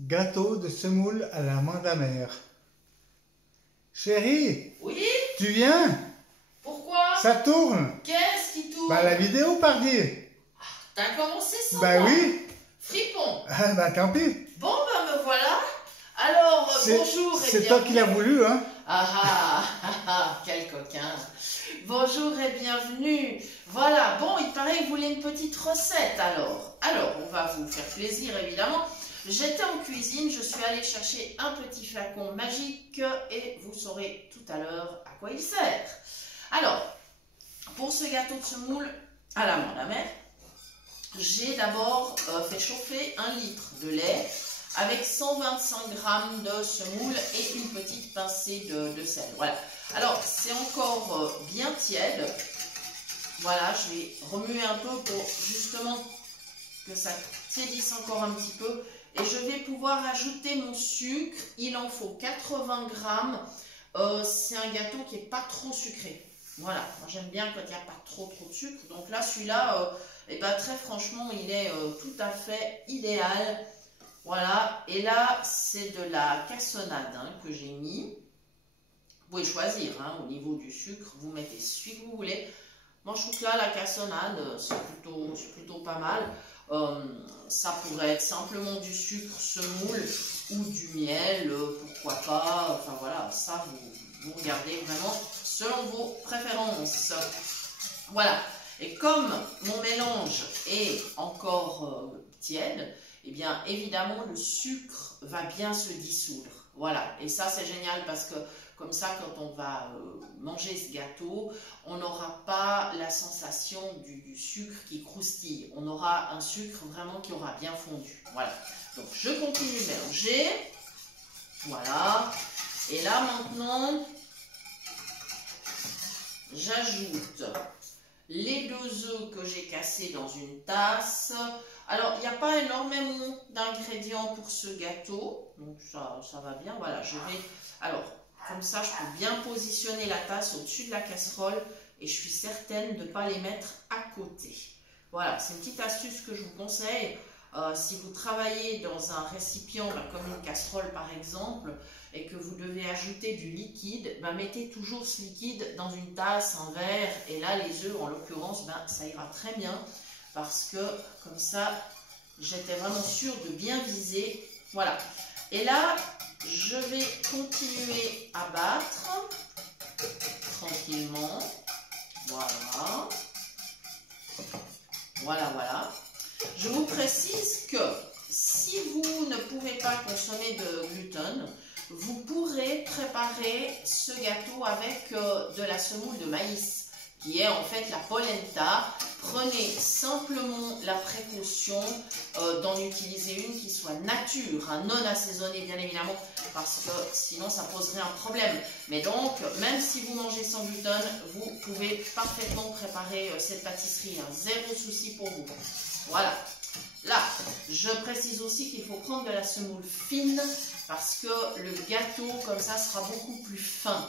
Gâteau de semoule à l'amande amère. Chérie, Oui? tu viens? Pourquoi? Ça tourne. Qu'est-ce qui tourne? Bah la vidéo, pardi. T'as commencé sans Bah moi? oui. Fripon. Ah, bah tant pis. Bon, bah me voilà. Alors, bonjour et C'est toi qui l'as voulu, hein? Quel coquin. Bonjour et bienvenue. Voilà, bon, il paraît que vous voulez une petite recette alors. Alors, on va vous faire plaisir évidemment. J'étais en cuisine, je suis allée chercher un petit flacon magique et vous saurez tout à l'heure à quoi il sert. Alors, pour ce gâteau de semoule à l'amande amère, j'ai d'abord fait chauffer 1 litre de lait avec 125 g de semoule et une petite pincée de sel. Voilà. Alors, c'est encore bien tiède. Voilà, je vais remuer un peu pour justement que ça tiédisse encore un petit peu. Et je vais pouvoir ajouter mon sucre. Il en faut 80 g. C'est un gâteau qui n'est pas trop sucré. Voilà, moi j'aime bien quand il n'y a pas trop de sucre. Donc là, celui-là, très franchement, il est tout à fait idéal. Voilà, et là, c'est de la cassonade que j'ai mis. Vous pouvez choisir au niveau du sucre, vous mettez celui que vous voulez. Moi, je trouve que là, la cassonade, c'est plutôt pas mal. Ça pourrait être simplement du sucre semoule ou du miel, pourquoi pas. Enfin voilà, ça, vous regardez vraiment selon vos préférences. Voilà, et comme mon mélange est encore tiède, eh bien évidemment le sucre va bien se dissoudre. Voilà, et ça c'est génial parce que comme ça quand on va manger ce gâteau, on n'aura pas la sensation du sucre qui croustille. On aura un sucre vraiment qui aura bien fondu. Voilà, donc je continue de mélanger. Voilà, et là maintenant, j'ajoute les 2 œufs que j'ai cassés dans une tasse. Alors, il n'y a pas énormément d'ingrédients pour ce gâteau, donc ça va bien. Voilà, alors, comme ça, je peux bien positionner la tasse au-dessus de la casserole et je suis certaine de ne pas les mettre à côté. Voilà, c'est une petite astuce que je vous conseille. Si vous travaillez dans un récipient comme une casserole par exemple et que vous devez ajouter du liquide, mettez toujours ce liquide dans une tasse, un verre, et là les œufs en l'occurrence, ça ira très bien parce que comme ça j'étais vraiment sûre de bien viser. Voilà, et là je vais continuer à battre tranquillement. Voilà, voilà. Je vous précise que si vous ne pouvez pas consommer de gluten, vous pourrez préparer ce gâteau avec de la semoule de maïs, qui est en fait la polenta. Prenez simplement la précaution d'en utiliser une qui soit nature, non assaisonnée bien évidemment, parce que sinon ça poserait un problème. Mais donc, même si vous mangez sans gluten, vous pouvez parfaitement préparer cette pâtisserie, zéro souci pour vous. Voilà. Là, je précise aussi qu'il faut prendre de la semoule fine parce que le gâteau, comme ça, sera beaucoup plus fin.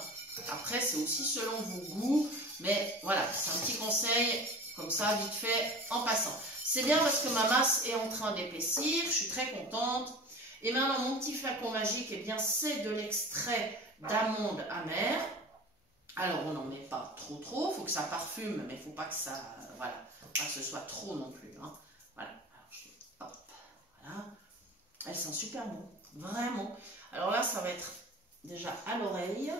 Après, c'est aussi selon vos goûts, mais voilà, c'est un petit conseil, comme ça, vite fait, en passant. C'est bien parce que ma masse est en train d'épaissir, je suis très contente. Et maintenant, mon petit flacon magique, eh bien, c'est de l'extrait d'amande amère. Alors, on n'en met pas trop, il faut que ça parfume, mais il ne faut pas que ça, voilà, pas que ce soit trop non plus, Voilà. Hop, voilà. Elles sont super bon, vraiment. Alors là, ça va être déjà à l'oreille.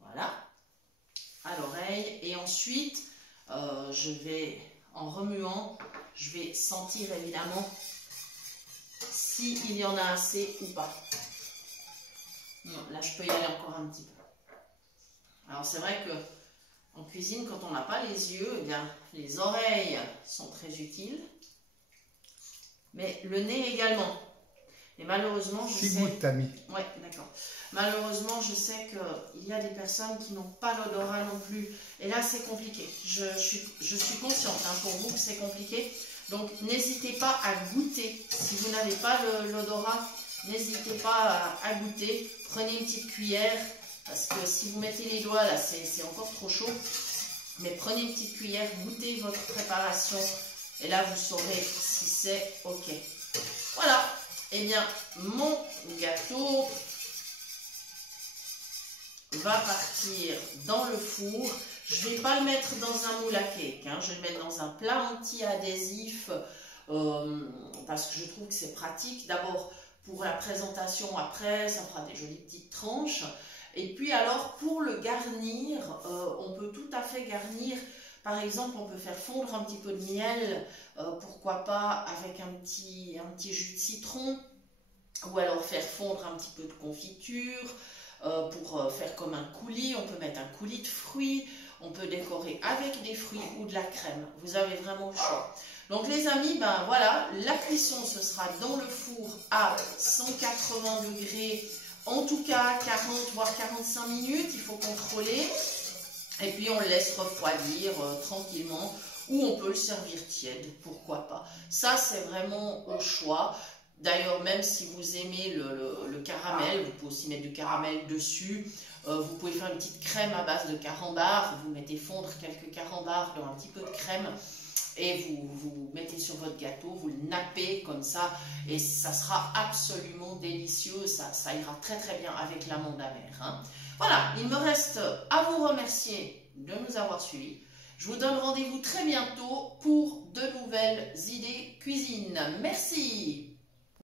Voilà, à l'oreille. Et ensuite, je vais, en remuant, je vais sentir évidemment s'il y en a assez ou pas. Non, là, je peux y aller encore un petit peu. Alors, c'est vrai que en cuisine, quand on n'a pas les yeux, eh bien, les oreilles sont très utiles, mais le nez également. Et malheureusement, je sais... Ouais, d'accord. Malheureusement, je sais qu'il y a des personnes qui n'ont pas l'odorat non plus. Et là, c'est compliqué. Je suis consciente pour vous que c'est compliqué. Donc, n'hésitez pas à goûter. Si vous n'avez pas l'odorat, n'hésitez pas à goûter. Prenez une petite cuillère. Parce que si vous mettez les doigts, là, c'est encore trop chaud. Mais prenez une petite cuillère, goûtez votre préparation. Et là, vous saurez si c'est OK. Voilà. Eh bien, mon gâteau va partir dans le four. Je ne vais pas le mettre dans un moule à cake, hein. Je vais le mettre dans un plat anti-adhésif parce que je trouve que c'est pratique. D'abord, pour la présentation après, ça fera des jolies petites tranches. Et puis alors, pour le garnir, on peut tout à fait garnir. Par exemple, on peut faire fondre un petit peu de miel, pourquoi pas avec un petit jus de citron, ou alors faire fondre un petit peu de confiture, pour faire comme un coulis. On peut mettre un coulis de fruits, on peut décorer avec des fruits ou de la crème. Vous avez vraiment le choix. Donc les amis, ben voilà, la cuisson ce sera dans le four à 180 degrés, en tout cas 40 voire 45 minutes, il faut contrôler. Et puis on le laisse refroidir tranquillement, ou on peut le servir tiède, pourquoi pas. Ça c'est vraiment au choix. D'ailleurs, même si vous aimez le caramel, vous pouvez aussi mettre du caramel dessus. Vous pouvez faire une petite crème à base de carambar. Vous mettez fondre quelques carambars dans un petit peu de crème et vous mettez sur votre gâteau, vous le nappez comme ça et ça sera absolument délicieux. Ça ira très très bien avec l'amande amère, hein. Voilà, il me reste à vous remercier de nous avoir suivis. Je vous donne rendez-vous très bientôt pour de nouvelles idées cuisine. Merci!